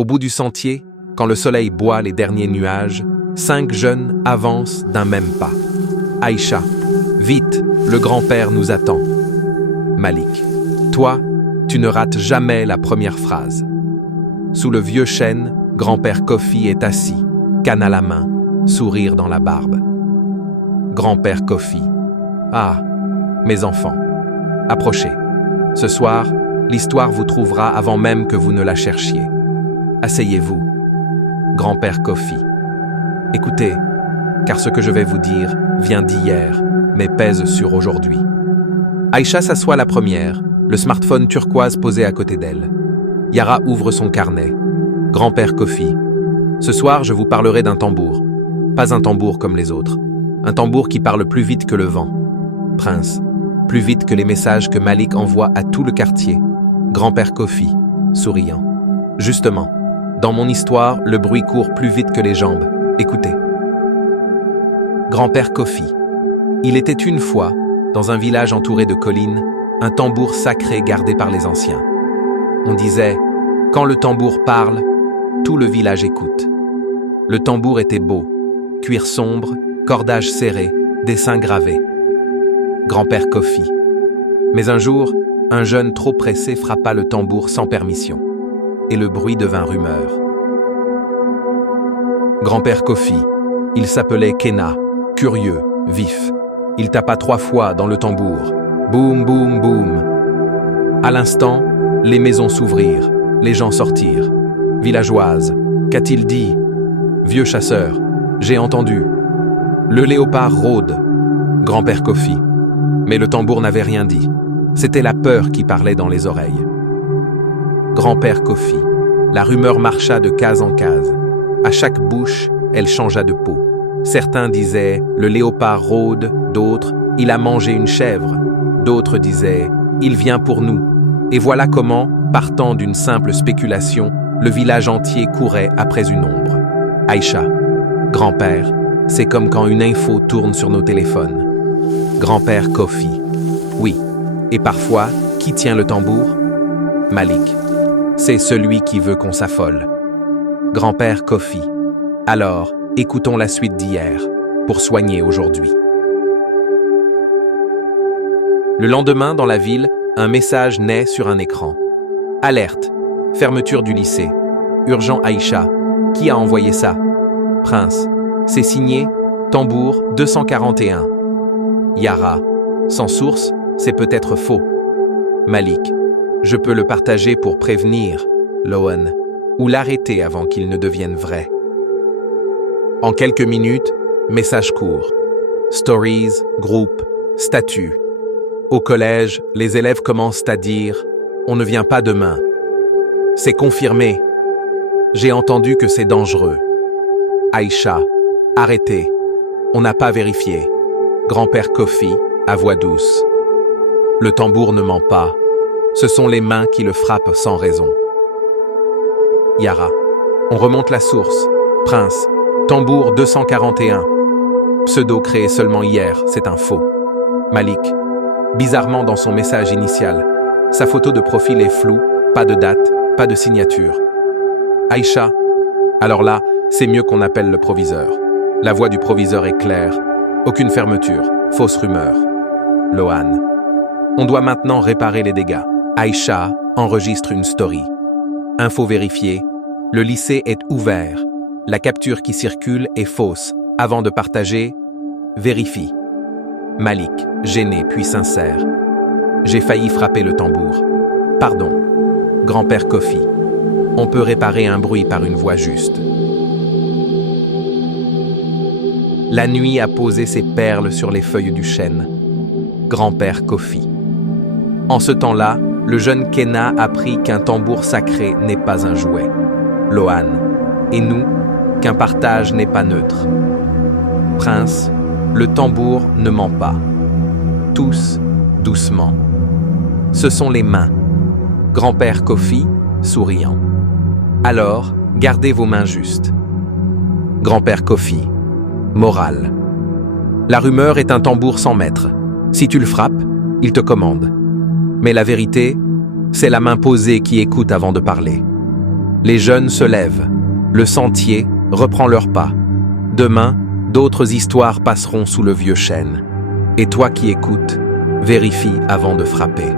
Au bout du sentier, quand le soleil boit les derniers nuages, 5 jeunes avancent d'un même pas. Aïcha, vite, le grand-père nous attend. Malik, toi, tu ne rates jamais la première phrase. Sous le vieux chêne, grand-père Kofi est assis, canne à la main, sourire dans la barbe. Grand-père Kofi. Ah, mes enfants, approchez. Ce soir, l'histoire vous trouvera avant même que vous ne la cherchiez. Asseyez-vous. Grand-père Kofi. Écoutez, car ce que je vais vous dire vient d'hier, mais pèse sur aujourd'hui. Aïcha s'assoit la première, le smartphone turquoise posé à côté d'elle. Yara ouvre son carnet. Grand-père Kofi. Ce soir, je vous parlerai d'un tambour. Pas un tambour comme les autres. Un tambour qui parle plus vite que le vent. Prince. Plus vite que les messages que Malik envoie à tout le quartier. Grand-père Kofi, souriant. Justement, dans mon histoire, le bruit court plus vite que les jambes. Écoutez. Grand-père Kofi. Il était une fois, dans un village entouré de collines, un tambour sacré gardé par les anciens. On disait, quand le tambour parle, tout le village écoute. Le tambour était beau, cuir sombre, cordage serré, dessin gravé. Grand-père Kofi. Mais un jour, un jeune trop pressé frappa le tambour sans permission, et le bruit devint rumeur. Grand-père Kofi. Il s'appelait Kena, curieux, vif. Il tapa 3 fois dans le tambour. Boum, boum, boum. À l'instant, les maisons s'ouvrirent, les gens sortirent. Villageoise, qu'a-t-il dit? Vieux chasseur, j'ai entendu. Le léopard rôde. Grand-père Kofi. Mais le tambour n'avait rien dit. C'était la peur qui parlait dans les oreilles. Grand-père Kofi. La rumeur marcha de case en case. À chaque bouche, elle changea de peau. Certains disaient « le léopard rôde », d'autres « il a mangé une chèvre », d'autres disaient « il vient pour nous ». Et voilà comment, partant d'une simple spéculation, le village entier courait après une ombre. Aïcha, grand-père, c'est comme quand une info tourne sur nos téléphones. Grand-père Kofi. Oui. Et parfois, qui tient le tambour? Malik. C'est celui qui veut qu'on s'affole. Grand-père Kofi. Alors, écoutons la suite d'hier, pour soigner aujourd'hui. Le lendemain, dans la ville, un message naît sur un écran. Alerte. Fermeture du lycée. Urgent Aïcha. Qui a envoyé ça? Prince. C'est signé Tambour 241. Yara. Sans source, c'est peut-être faux. Malik. Je peux le partager pour prévenir. Lohan. Ou l'arrêter avant qu'il ne devienne vrai. En quelques minutes, message court. Stories, groupes, statuts. Au collège, les élèves commencent à dire « On ne vient pas demain ». C'est confirmé. J'ai entendu que c'est dangereux. Aïcha, arrêtez. On n'a pas vérifié. Grand-père Kofi, à voix douce. Le tambour ne ment pas. Ce sont les mains qui le frappent sans raison. Yara, on remonte la source. Prince, tambour 241. Pseudo créé seulement hier, c'est un faux. Malik, bizarrement dans son message initial, sa photo de profil est floue, pas de date, pas de signature. Aïcha, alors là, c'est mieux qu'on appelle le proviseur. La voix du proviseur est claire. Aucune fermeture, fausse rumeur. Lohan, on doit maintenant réparer les dégâts. Aïcha enregistre une story. Info vérifiée, le lycée est ouvert. La capture qui circule est fausse. Avant de partager, vérifie. Malik, gêné puis sincère. J'ai failli frapper le tambour. Pardon. Grand-père Kofi. On peut réparer un bruit par une voix juste. La nuit a posé ses perles sur les feuilles du chêne. Grand-père Kofi. En ce temps-là, le jeune Kena apprit qu'un tambour sacré n'est pas un jouet. Lohan. Et nous, qu'un partage n'est pas neutre. Prince, le tambour ne ment pas. Tous, doucement. Ce sont les mains. Grand-père Kofi, souriant. Alors, gardez vos mains justes. Grand-père Kofi, morale. La rumeur est un tambour sans maître. Si tu le frappes, il te commande. Mais la vérité, c'est la main posée qui écoute avant de parler. Les jeunes se lèvent. Le sentier reprend leur pas. Demain, d'autres histoires passeront sous le vieux chêne. Et toi qui écoutes, vérifie avant de frapper.